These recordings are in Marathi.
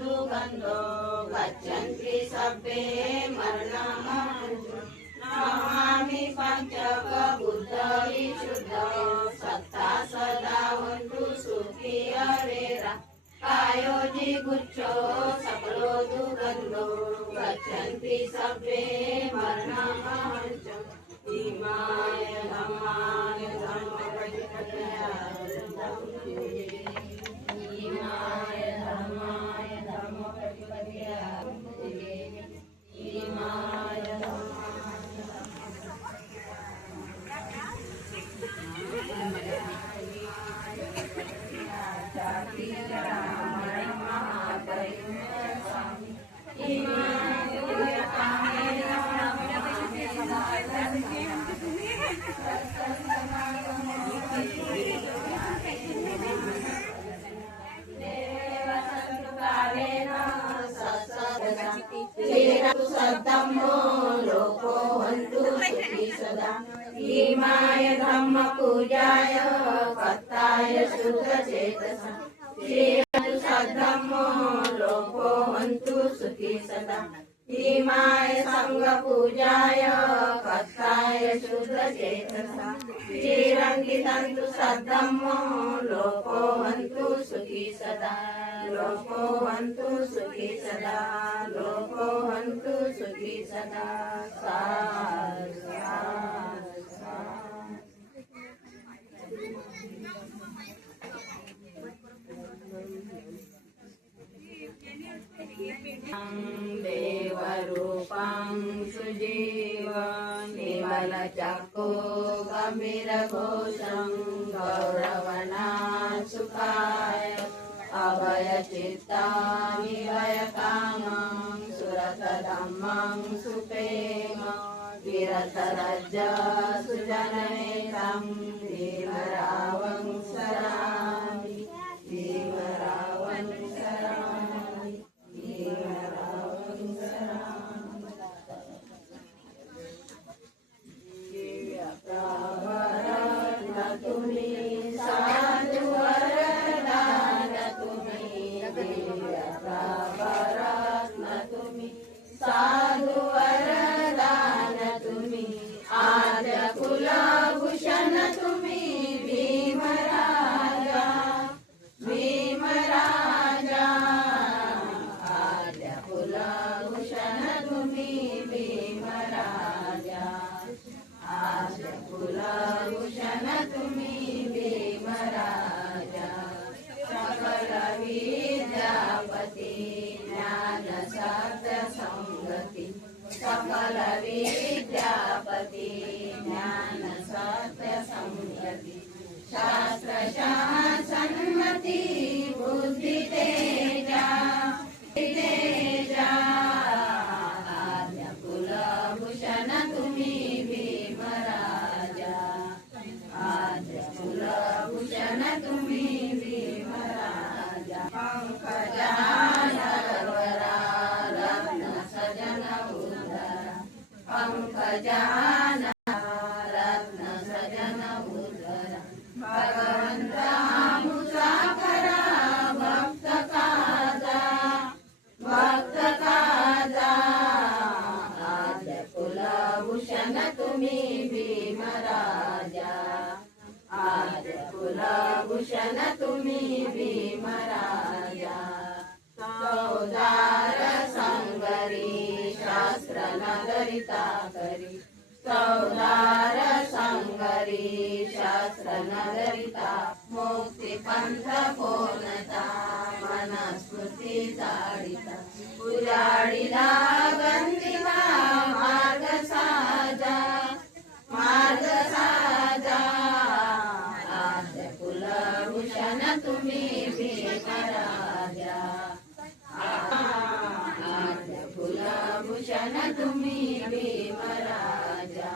दुर्गन्धो गच्छन्ति सर्वे मरणमृत्युं नमामि पञ्चकबुद्ध विशुद्ध सत्ता सदा वन्तु सुखी हरेरा कायोजी गुच्छो सकलो दुर्गन्धो गच्छन्ति सर्वे मरणमृत्युं इमाय धम्माय इमाय धम्माय इमाय सद्धम्मो लोको हन्तु सुखी सदा इमाय धम्म पूजाय कत्ताय शुद्धचेतसा सद्धम्मो लोको हन्तु सुखी सदा इमाय संघ पूजाय कत्ताय शुद्धचेतसा श्रीरङ्गितन्तु सद्धम्मो लोको हन्तु सुखी सदा लोको हन्तु सुखी सदा लोको हन्तु सुखी सदा साधु साधु साधु देवरूपं सुजीवं निर्मलचक्षो गम्भीरघोषं गौरवनाशुकाय अभयचित्तानिभयकामं सुरतधम्मं सुप्रेमं विरतरज सुजननेत्रं भीमरावं सरामि भीमरावं सरामि भीमरावं सरामि दिव्यप्रभरत्न तुम्ही साधु वरदान तुम्ही दिव्यप्रभरत्न तुम्ही साधु वरदान तुम्ही आद्य कुलभूषण तुम्ही भीमराजा भीमराजा आद्य कुलभूषण तुम्ही भीमराजा आद्य कुलभूषण तुम्ही भीमराजा सकल विद्यापती ज्ञान सत्य संगती सकल विद्यापती ज्ञान सत्य संगती शास्त्र सन्मती बुद्धि तेजा तेजा आद्य कुलभूषण तुम्ही भीमराजा आद्य कुलभूषण तुम्ही भीमराजा पंकजान वरा रत्न सजन उदर पंकजान रत्न सजन उदर भगवंता मुसाफरा भक्त काजा आद्य कुलभूषण तुम्ही भीमराजा आद्य कुलभूषण तुम्ही भीमराजा चौदार संगरी शास्त्र नगरिता करी चौदार संगरी शास्त्र नगरिता मुक्ती पंथ पूर्णता मनस्मृती जाडिता उजाडिला गंधिवा मार्ग साजा आद्य कुलभूषण तुम्ही भीमराजा आद्य कुलभूषण तुम्ही भीमराजा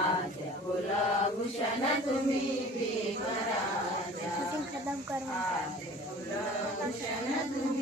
आद्य कुलभूषण तुम्ही भीमराजा आद्य कुलभूषण तुम्ही